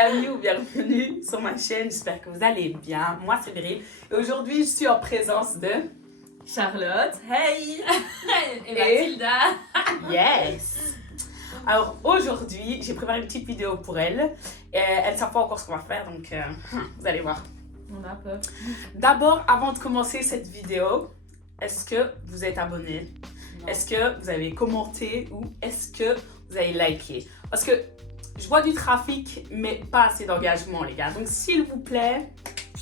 Bienvenue ou bienvenue sur ma chaîne, j'espère que vous allez bien. Moi c'est Meryl et aujourd'hui je suis en présence de Charlotte, hey! Et Mathilda. Yes. Alors aujourd'hui j'ai préparé une petite vidéo pour elle. Elle ne sait pas encore ce qu'on va faire donc vous allez voir. On a peur. D'abord avant de commencer cette vidéo, est-ce que vous êtes abonné? Est-ce que vous avez commenté ou est-ce que vous avez liké? Parce que je vois du trafic, mais pas assez d'engagement, les gars. Donc, s'il vous plaît,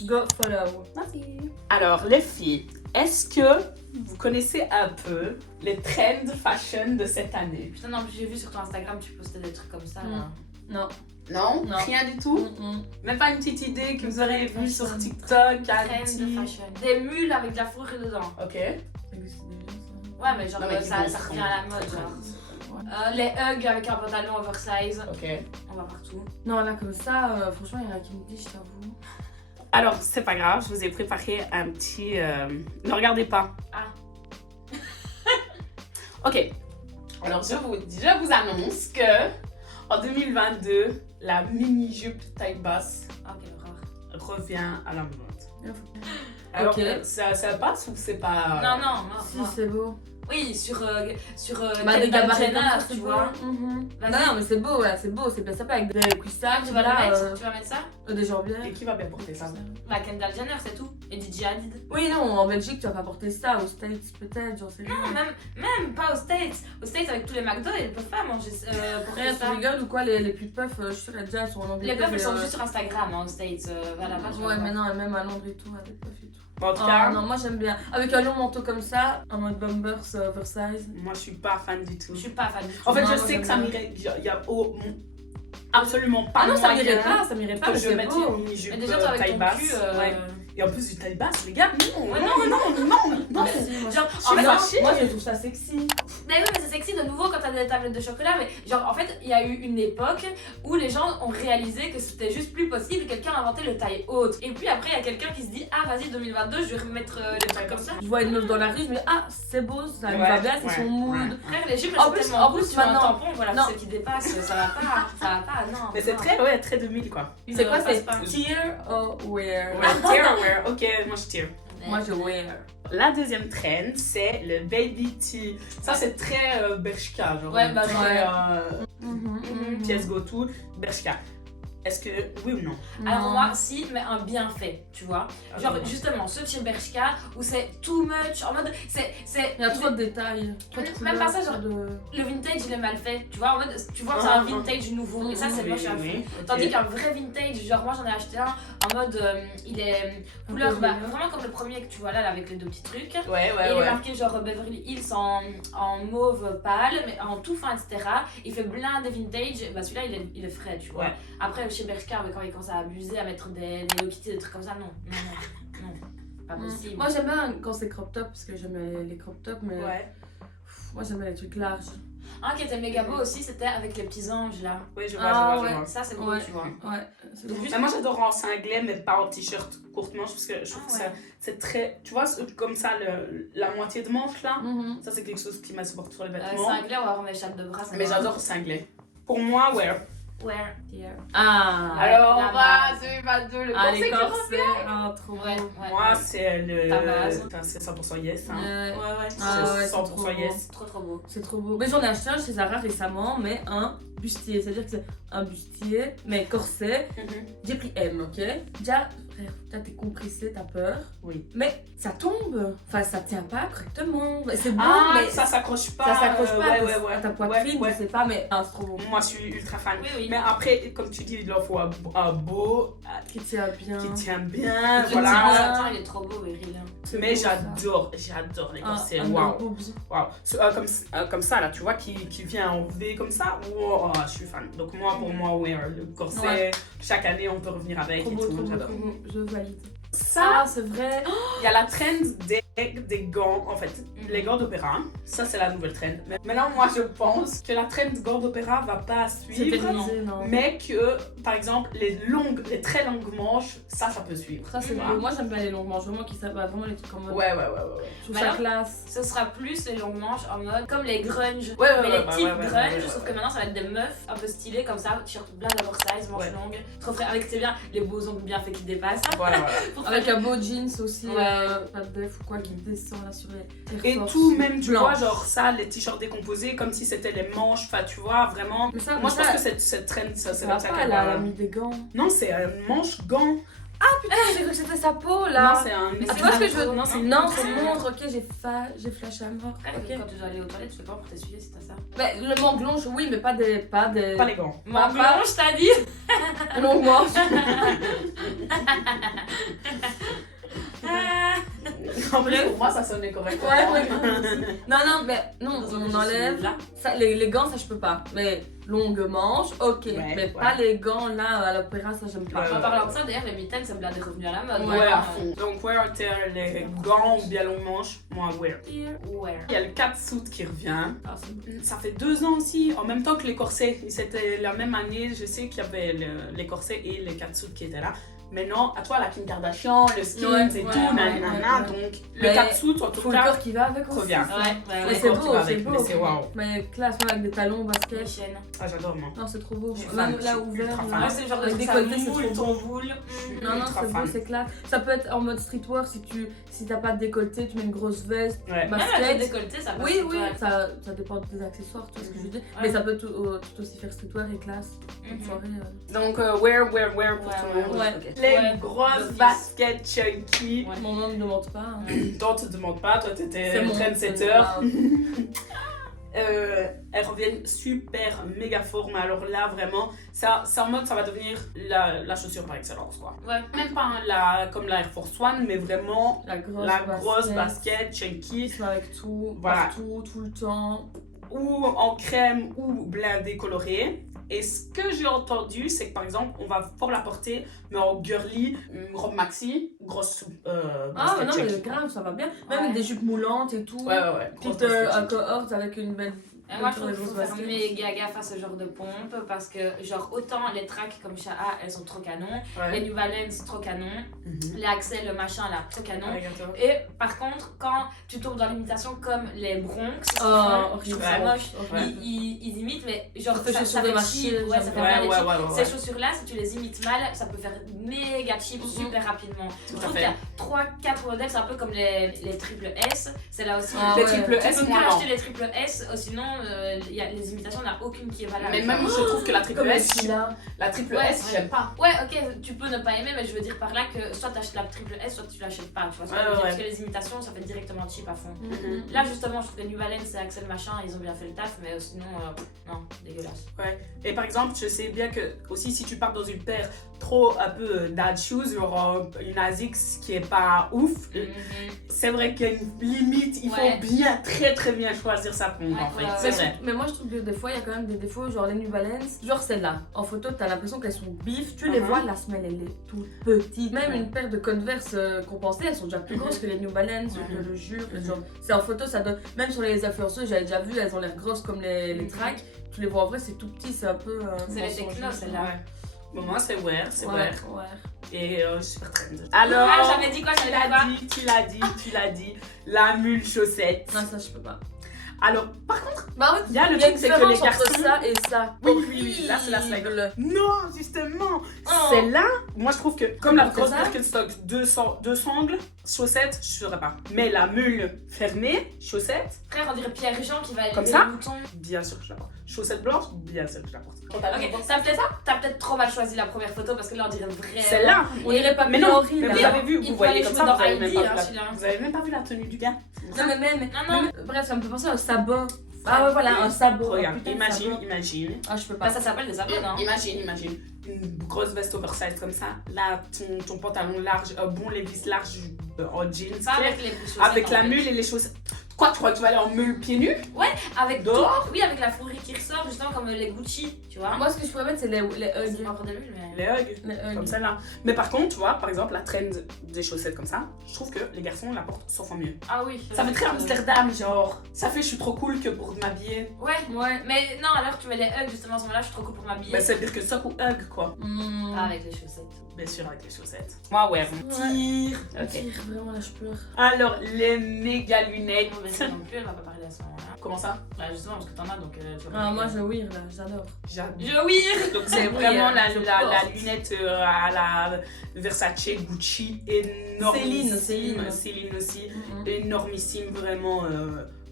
Go follow. merci. Alors, les filles, est-ce que vous connaissez un peu les trends fashion de cette année? Putain, non, j'ai vu sur ton Instagram, tu postais des trucs comme ça. Là. Non. Non? Non. Rien du tout? Même pas une petite idée que vous aurez vue sur TikTok? Trend de fashion. Des mules avec de la fourrure dedans. Ok. Ouais, mais genre Non, mais ça, qui ça font revient à la mode, genre. Les hugs avec un pantalon oversize. Ok. On va partout. Non, là, comme ça, franchement, il y en a qui me disent, je t'avoue. Alors, c'est pas grave, je vous ai préparé un petit... Ne regardez pas. Ah. Ok. Alors, je vous annonce que en 2022, la mini-jupe taille basse Ok, horreur. revient à la mode. Alors, Ok. ça passe ou c'est pas... Non, non, non. Si, non. c'est beau. Oui, sur Bah, Kendall des gabarits Jenner, comme ça, tu c'est beau. vois. Non, Vas-y. non, mais c'est beau, ouais, c'est beau, c'est bien sympa avec des Ah, cuissards, tu vas la là, mettre Tu vas mettre ça des jambières. Et qui va bien porter ça? Bah, Kendall Jenner, c'est tout. Et DJ Hadid. Oui, non, en Belgique, tu vas pas porter ça, aux States, peut-être, j'en sais rien. Non, même pas aux States. Aux States, avec tous les McDo, ils peuvent pas manger pour Rien, tu ça. rigoles ou quoi, les plus puffs, je suis sûre, elles déjà, elles sont en Angleterre. Les puffs, elles sont et, juste sur Instagram, hein, aux States. Va là-bas, tu vas Ouais, voir. mais non, même à Londres et tout, avec des puffs et tout. En tout Ah cas, non, moi j'aime bien. Avec un long manteau comme ça, en mode bombers oversize. moi, je suis pas fan du tout. Je suis pas fan du tout. En fait, Non, je moi, sais j'aime que ça bien. m'irait... Il y a absolument pas Ah non, ça moyen m'irait pas, que mais je c'est mette beau. une mini-jupe Mais déjà, toi, avec taille ton basse. cul, Ouais. Et en plus du taille basse, les gars, non, Ouais, non, non. Genre, Je suis en fait, fâchée. Moi je trouve ça sexy. mais oui, mais c'est sexy de nouveau quand t'as des tablettes de chocolat. Mais genre, en fait, il y a eu une époque où les gens ont réalisé que c'était juste plus possible. Quelqu'un a inventé le taille haute. Et puis après, il y a quelqu'un qui se dit, ah, vas-y, 2022, je vais remettre des trucs comme ça. Je vois une meuf dans la rue, je me dis ah c'est beau, ça lui Ouais, va bien, c'est ouais, son mood. Frère, les jupes, elles En sont plus- tellement en plus, courtes, tu mets un maintenant- tampon, voilà, non. c'est qui dépasse. Ça va pas, non. Mais c'est non. très, très 2000 quoi. C'est quoi, passe c'est pas. tear or wear? Ouais, tear wear. Ok, moi je tire. Moi je wear. La deuxième trend, c'est le baby tee. Ça, c'est très Bershka, genre. Ouais, bah, très Mhm. pièce go to Bershka. Est-ce que oui ou non? Alors moi, si, mais un bienfait, tu vois. Genre, justement, ce chez Bershka, où c'est too much, en mode, c'est... Il y a trop de détails, trop de Même pas ça, couleurs, genre, trop de... Le vintage, il est mal fait, tu vois, en mode, tu vois que c'est un vintage nouveau, et ça, c'est moche à fond. Tandis qu'un vrai vintage, genre moi j'en ai acheté un en mode il est couleur peu bah, violet. vraiment comme le premier que tu vois là avec les deux petits trucs. Ouais, Et il est marqué genre Beverly Hills en mauve pâle, mais en tout fin, etc. Il fait plein de vintage, bah celui-là il est frais, tu vois. Ouais. Après chez Bershka, quand il commence à abuser, à mettre des Hello Kitty, des trucs comme ça, non. Pas possible. Moi j'aime bien quand c'est crop top, parce que j'aime les crop top, mais Ouais. moi j'aime bien les trucs larges. Un qui était méga beau aussi, c'était avec les petits anges là. Oui, je Ah, vois, je ouais. vois. Ça c'est beau, Ouais. tu vois. Ouais, c'est Donc, bon. juste- Mais moi j'adore en singlet mais pas en t-shirt courte manche parce que je trouve Ah, que ouais. c'est très, tu vois, comme ça la moitié de manche là, Mhm. ça c'est quelque chose qui m'insupporte sur les vêtements. Cinglé, on va avoir mes chattes de bras. ça Mais va. j'adore singlet. Pour moi, wear. Where, dear. Ah, Alors la on va base. 2022 le ah corset les qui corsets, ah, trop beau. Ouais, ouais. Moi c'est le, Ta base. Enfin, c'est 100% yes. Hein. Ouais. Ouais, C'est Ah ouais, c'est 100% trop yes. Trop beau. C'est trop beau. Mais j'en ai acheté un chez Zara récemment, mais un bustier. C'est-à-dire que c'est un bustier, mais corset. J'ai pris M, ok? Déjà, frère, t'as t'es compressé, t'as peur. Oui. Mais ça tombe. Enfin, ça tient pas correctement. Mais c'est beau, Ah, mais ça s'accroche pas. ça s'accroche pas Ouais, à ta poitrine, Ouais, je sais pas, mais ah, c'est trop beau. Moi je suis ultra fan. Oui. Mais après, comme tu dis, il leur faut un beau, Qui tient bien. qui tient bien, Le voilà. petit satin, il est trop beau, Meryl. C'est Mais beau, ça. j'adore les Ah, corsets. under Waouh. boobs. Waouh. Comme ça, là, tu vois, qui vient en V comme ça. Wow, je suis fan. Donc, pour moi, wear le corset. Ouais. Chaque année, on peut revenir avec Trop et beau, tout. trop beau, J'adore. trop beau. Je valide. Ça, Ah, c'est vrai. il y a la trend des gants. En fait, les gants d'opéra. Ça, c'est la nouvelle trend. Mais maintenant, moi, je pense que la trend gants d'opéra va pas C'est suivre. pénalisé, non. Mais que par exemple, les très longues manches, ça peut suivre. Ça, c'est tu beau. vois. Moi, j'aime bien les longues manches, vraiment qui savent vraiment les trucs en mode. Ouais. Je trouve Mais ça alors, classe. Ce sera plus les longues manches en mode comme les grunge. Ouais, mais les types ouais, grunge, sauf que maintenant ça va être des meufs un peu stylées comme ça, t-shirt black oversize, manches longues, trop frais, avec c'est bien les beaux ongles bien faits qui dépassent. Voilà. Pour Avec un beau jeans aussi, Ouais. pas de def ou quoi qui descend là sur les Et Air Force tout, même, tu vois, blanches. genre ça, les t-shirts décomposés, comme si c'était les manches, enfin, tu vois, vraiment. Mais ça, Moi, je ça, pense que cette trend, ça, c'est ça va comme ça pas, qu'elle elle a va. mis des gants. Non, c'est un manche-gant. J'ai cru que c'était sa peau Non, là. c'est un. Mais Ah, c'est tu vois ce que un je veux faux. dire? Non, c'est Non, c'est montre, ok, j'ai flashé à mort. Après, Ok. quand tu dois aller aux toilettes, tu fais pas pour t'essuyer si t'as ça. Mais le manque longe, oui, mais pas des. Pas les gants. Mon pas- je t'as dit. longue manche. En plus, pour moi, ça sonnait correctement. Ouais, non, mais non, Dans un on je enlève. suis là. Ça, les gants, ça je peux pas. Mais longue manche, ok. Ouais, mais ouais. pas les gants là à l'opéra, ça j'aime pas. Ouais, En parlant de ça, d'ailleurs, les mitaines, ça me l'a revenu à la mode. Ouais, à Vraiment. fond. Donc, wear les gants ou bien longues manches, moi, wear. Wear. Il y a le catsuit qui revient. Ah, c'est bon. Ça fait 2 ans aussi, en même temps que les corsets. C'était la même année, je sais qu'il y avait les corsets et les catsuits qui étaient là. Maintenant, à toi, la Kim Kardashian, le skins Ouais, et ouais, tout, ouais, nanana. ouais. Donc, le Mais catsuit, en tout Faut le cas, corps qui va avec aussi. revient. Ouais, Mais Ouais, c'est quand tu beau, vas c'est avec, beau. mais c'est waouh. Mais classe, moi avec des talons, Les basket. chaînes. Ah, j'adore, moi. Non, c'est trop beau. Je suis Même fan, là je suis ouvert. ultra là. fan. Moi, c'est le genre de Avec truc, des ça côtés, c'est moule, trop ton beau. boule. Non, non, Ultra c'est beau, fan. c'est classe. Ça peut être en mode streetwear si t'as pas de décolleté, tu mets une grosse veste, Ouais. Même avec le basket. décolleté, ça passe. Oui, sur oui, toi. ça dépend des accessoires, tu vois ce que je veux dire. Ouais. Mais ça peut tout aussi faire streetwear et classe. Une Mhm. soirée. Donc, wear pour Ouais, tout ouais, le monde. ouais. Ok. Les Ouais. grosses D'office. baskets chunky. Ouais. Mon nom ne demande pas. hein. Toi, on te demande pas, toi, t'étais mon trendsetter. Ah, Elles reviennent super méga fort, mais alors là vraiment, ça en mode ça va devenir la chaussure par excellence quoi. Ouais. Même pas comme la Air Force One, mais vraiment La la grosse basket chunky qui se met avec tout, Voilà. partout, tout le temps. ou en crème ou blindée colorée. Et ce que j'ai entendu, c'est que par exemple, on va pour la porter, mais en girly, une robe maxi, grosse Ah, basket non, mais chunky. grave, ça va bien. Même Ouais. avec des jupes moulantes et tout. Ouais. grosse Petite basket un chunky. cohorte avec une belle. Et moi, je Pour trouve les qu'il faut grosses faire baskets. méga gaffe à ce genre de pompe parce que, genre, autant les tracks comme Shaha, elles sont trop canon, les Ouais. New Balance, trop canon, Mhm. les Axel, le machin là, trop canon. Alligator. Et par contre, quand tu tombes dans l'imitation comme les Bronx, Oh, je trouve horrible. ça moche. Horrible. Ils imitent, mais genre, Ça fait ça chaussures de fait marché, cheap, ouais, ça fait Ouais, mal ouais, cheap. ouais. Ces chaussures-là, si tu les imites mal, ça peut faire méga cheap Mhm. super rapidement. Je Tout à trouve qu'il y fait. a 3-4 modèles, c'est un peu comme les triple S. C'est là aussi. Ah Les ouais. triple Tu S, peux moi que non. acheter les triple S, sinon les imitations, il n'y en a aucune qui est valable. Mais même je trouve que la triple Comme S, là. la triple Ouais, S, ouais. j'aime pas. Ouais, ok, tu peux ne pas aimer, mais je veux dire par là que soit tu achètes la triple S, soit tu l'achètes pas. Tu vois ce que je veux dire, Ouais. parce que les imitations, ça fait directement cheap à fond. Mhm. Là, justement, je trouve que New Balance et Axel Machin, ils ont bien fait le taf, mais sinon, non, dégueulasse. Et par exemple, je sais bien que aussi si tu pars dans une paire trop un peu dad shoes, genre une Asics qui est pas ouf, c'est vrai qu'il y a une limite, il Ouais. faut bien, très bien choisir sa pompe Ouais, en fait, ouais, c'est Mais, vrai. mais moi je trouve que des fois il y a quand même des défauts, genre les New Balance, genre celle-là. En photo t'as l'impression qu'elles sont bif, tu les Mhm. vois, la semelle elle est toute petite. Même Ouais. une paire de Converse compensées, elles sont déjà plus grosses que les New Balance, je te Mhm. le jure. Mhm. Genre, c'est en photo, ça donne. Même sur les influenceuses, j'avais déjà vu, elles ont l'air grosses comme les Mhm. tracks. Tu les vois en vrai, c'est tout petit, c'est un peu. C'est les mensonger. technos, celle-là. Ouais. Bon, moi c'est wear, c'est Ouais, wear. ouais. Et super trend. Ah, Alors, j'avais dit quoi, tu j'avais dit quoi? tu l'as dit, la mule chaussette. Non, ça je peux pas. Alors, par contre, Bah en fait, il y a le il y a truc, une c'est que les différence entre garçons... ça et ça. Oui, là c'est la slide. Horrible. Non, justement, Oh. celle-là, moi je trouve que comme la C'est grosse ça Birkenstock, deux sangles, chaussettes, je saurais pas. Mais la mule fermée, chaussette, Frère, on dirait Pierre-Jean qui va Comme lever ça le bouton. bien sûr que je la porte. Chaussette blanche, bien sûr que je la porte. Ok, t'as peut-être trop mal choisi la première photo parce que là on dirait vraiment. Celle-là, On dirait pas mais non, Henry mais là. vous avez vu, Il vous faut aller voyez comme jouer ça, dans vous avez même ID, pas hein, vu la- celui-là. vous avez même pas vu la tenue du gars. Non mais même. Non. Bref, ça me fait penser à un sabot. Ah ouais voilà, un sabot. Regarde, un putain de imagine, sabot. imagine. Ah je peux Bah, pas. ça s'appelle des abonnés, hein. Imagine une grosse veste oversize comme ça. Là, ton pantalon large, un bon Levi's large en jeans. Pas avec les chaussettes, Avec en la fait. mule et les chaussettes. Quoi, tu crois que tu vas aller en meule pieds nus? Avec Dehors? oui, avec la fourrure qui ressort, justement comme les Gucci, tu vois. Moi, ce que je pourrais mettre, c'est les c'est hugs. pas encore des bulles, mais. Les hugs. Les hugs. Comme celle-là. Mais par contre, tu vois, par exemple, la trend des chaussettes comme ça, je trouve que les garçons la portent 100 fois mieux. Ah oui. Ça fait très Amsterdam, genre. Ça fait je suis trop cool que pour m'habiller. Ouais, mais non, alors tu mets les hugs justement à ce moment-là, je suis trop cool pour m'habiller. Bah, ça veut dire que sock ou hug, quoi. Pas avec les chaussettes. Bien sûr, avec les chaussettes. Moi, ouais, on tire. Ok. Tire, vraiment, là, je pleure. Alors, les méga lunettes. Non, mais ça non plus, elle va pas parler à ce moment-là. Comment ça? Bah, justement, parce que t'en as donc tu vas Ah, pas moi, parler. je wear, là, j'adore. J'adore. Je oui. Donc, c'est Oui, vraiment la je la porte. lunette à la Versace, Gucci, énorme. Céline aussi. Énormissime, vraiment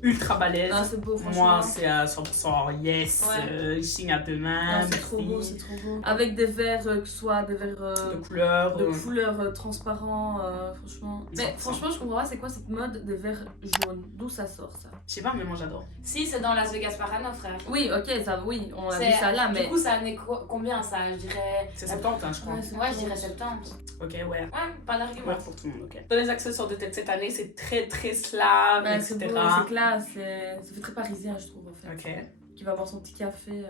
ultra balèze. Ah, c'est beau, franchement. Moi, c'est à 100% yes, Ouais. signe à deux mains. Non, c'est trop beau, merci. c'est trop beau. Avec des verres, que ce soit des verres De couleurs. de couleurs transparents, franchement. Mais 100%. franchement, je comprends pas, c'est quoi cette mode des verres jaunes? D'où ça sort, ça? Je sais pas, mais moi j'adore. Si, c'est dans Las Vegas Parano, frère. Oui, ok, ça, oui, on a C'est- vu ça là, mais. Du coup, ça amenait combien ça? Je dirais. C'est 70, hein, je crois. Ouais, c'est Ouais, je trop dirais beau. Ok, 70. ouais. Ouais, pas d'argument. Ouais, pour tout le monde, ok. Dans les accessoires de tête cette année, c'est très très slave, Ouais, c'est etc. beau, c'est classe, ça fait très parisien, je trouve, en fait. Ok. Qui va boire son petit café.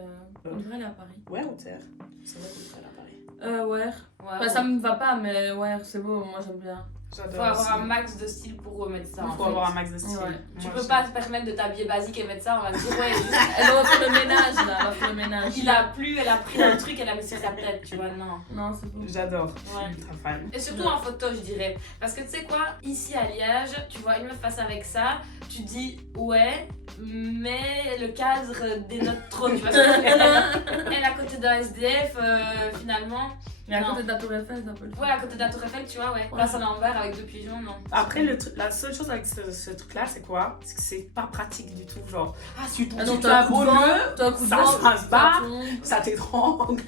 On devrait aller à Paris. Ouais, on terre. C'est vrai qu'on serait là à Paris. Ouais. Ouais, Enfin, ça me va pas, mais ouais, c'est beau, moi j'aime bien. faut J'adore. avoir un max de style pour remettre ça. Il en faut fait. avoir un max de style. Ouais. Tu Moi, peux je- pas te permettre de t'habiller basique et mettre ça, on va te dire ouais, juste, Elle va faire le ménage là, elle va faire le ménage. il a plu, elle a pris un truc, elle a mis sur sa tête, tu vois, non. Non, c'est beau. J'adore. Ouais. Je suis ultra fan. Et surtout en photo, je dirais. Parce que tu sais quoi, ici à Liège, tu vois une meuf face avec ça, tu dis ouais, mais le cadre dénote trop, tu vois. Elle à côté d'un SDF, finalement. Mais à Non. côté de la Tour Eiffel, ça peut le faire. Ouais, à côté de la Tour Eiffel, tu vois, ouais. Place à l'envers avec deux pigeons, non. Après, la seule chose avec ce truc-là, c'est quoi? C'est que c'est pas pratique du tout. Genre, Ah, tu Ah non, tu t'as un as coup beau de vent, lieu, t'as un coup de ça vent, se passe pas. ça tombe. ça t'étrangle.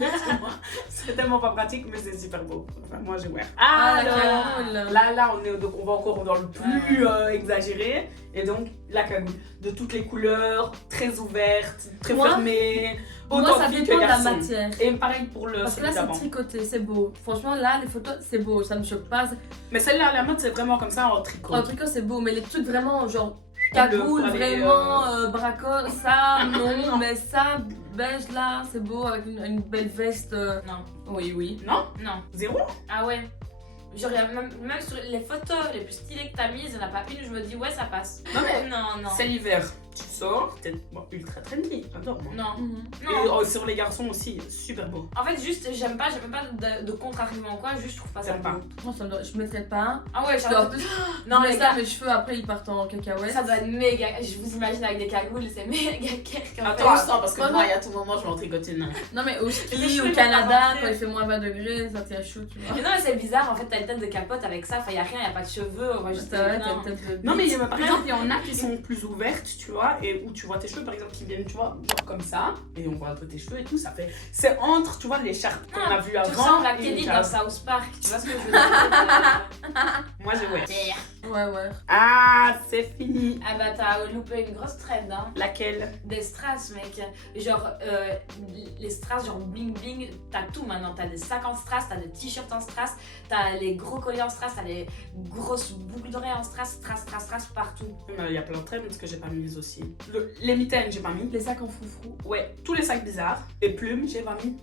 C'est tellement pas pratique, mais c'est super beau. Enfin, moi, j'ai wear. Ah, la Alors, cagoule. là, on va encore dans le plus exagéré. Et donc, la cagoule. De toutes les couleurs, très ouverte, très Moi- fermée. Moi, Autant ça fille dépend que de la garçon. matière. Et pareil pour le Parce que là, celui c'est d'avant. tricoté, c'est beau. Franchement, là, les photos, c'est beau, ça me choque pas. Mais celle-là, la mode, c'est vraiment comme ça en tricot. En tricot, c'est beau, mais les trucs vraiment, genre, Le- cagoule, allez, vraiment, braco, ça, non, mais ça, beige, là, c'est beau, avec une belle veste. Non, Oui, oui. Non? non. Zéro? Ah ouais. Genre, il y a même sur les photos les plus stylées que t'as mises, il n'y en a pas une où je me dis ouais, ça passe. Non, mais Non, non. c'est l'hiver. Tu sors, t'es ultra trendy. J'adore, moi. Non. Mhm. Et Non. sur les garçons aussi, super beau. En fait, juste, j'aime pas de contre-argument ou quoi, juste je trouve pas ça T'aimes beau. pas. Moi, je mettrais pas. Ah ouais, Genre, genre, non, mais mais ça- ça, mes cheveux, après, ils partent en cacahuète. ça doit être méga. Je vous imagine avec des cagoules, c'est méga kerk. en fait. Attends, parce que Moi, moi, il y a tout moment, je vais en tricoter une. Non, mais au Les ski, cheveux, au ils Canada, vont pas quand il fait moins 20 degrés, ça tient chaud, tu vois. Mais non, mais c'est bizarre, en fait, t'as une tête de capote avec ça, enfin, y a rien, y a pas de cheveux, on voit juste Ça va, non. t'as une tête de Non, mais bite. par exemple, il y en a qui sont plus ouvertes, tu vois, et où tu vois tes cheveux, par exemple, qui viennent, tu vois, genre comme ça, et on voit un peu tes cheveux et tout, ça fait. C'est entre, tu vois, l'écharpe qu'on a vu Tu avant. ressembles à et Kelly une dans case. South Park, tu vois ce que je veux dire? Moi, j'ai ouais. Ouais, ouais. Ah, c'est fini. Ah bah, t'as loupé une grosse trend, hein. Laquelle? Des strass, mec. Genre, les strass, genre bling bling, t'as tout maintenant. T'as des sacs en strass, t'as des t-shirts en strass, t'as les gros colliers en strass, t'as les grosses boucles d'oreilles en strass, strass partout. Il y a plein de trends que j'ai pas mis aussi. Les mitaines, j'ai pas mis. Les sacs en froufrou. Ouais, tous les sacs bizarres. Et plumes, j'ai pas mis.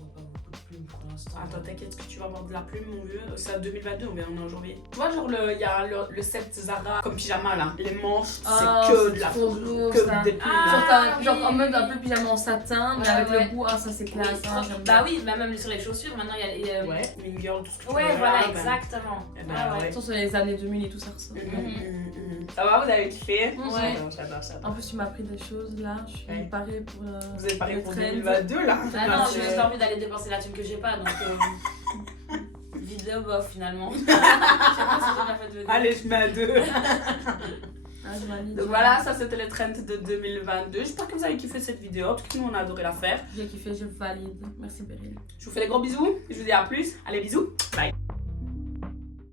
On voit pas beaucoup de plumes pour l'instant. Attends, t'inquiète que tu vas avoir de la plume, mon vieux. C'est à 2022, on est en janvier. Tu vois, genre, il y a le set Zara comme pyjama là. Les manches, Ah, c'est que c'est de la trop fourrure, beau, que ça. des plumes. Ah, Genre, oui. genre en mode un peu pyjama en satin, mais Ouais, avec ouais. le bout, ah ça c'est classe, hein, j'aime bien. Bah oui, bah même sur les chaussures, maintenant il y a. Ouais, Mean Girl, tout ce que tu Ouais, veux, voilà, là, ben. exactement. Eh ben, Ah ouais. ouais. Surtout sur les années 2000 et tout ça ressemble. Ça va, vous avez kiffé? Ouais. J'adore, j'adore, En j'adore. plus tu m'as appris des choses là, je suis Ouais. parée pour Vous avez parlé le pour trend. 2022 là? Ah non, j'ai c'est- juste envie d'aller dépenser la thune que j'ai pas, donc. Vidéo bof finalement. Je sais pas si j'ai bien fait de le dire. Allez, je mets à 2. Ah, je m'aligne. Donc voilà, ça c'était les trends de 2022. J'espère que vous avez kiffé cette vidéo, parce que nous on a adoré la faire. J'ai kiffé, je valide. Merci Beryl. Je vous fais des gros bisous, je vous dis à plus. Allez, bisous, bye.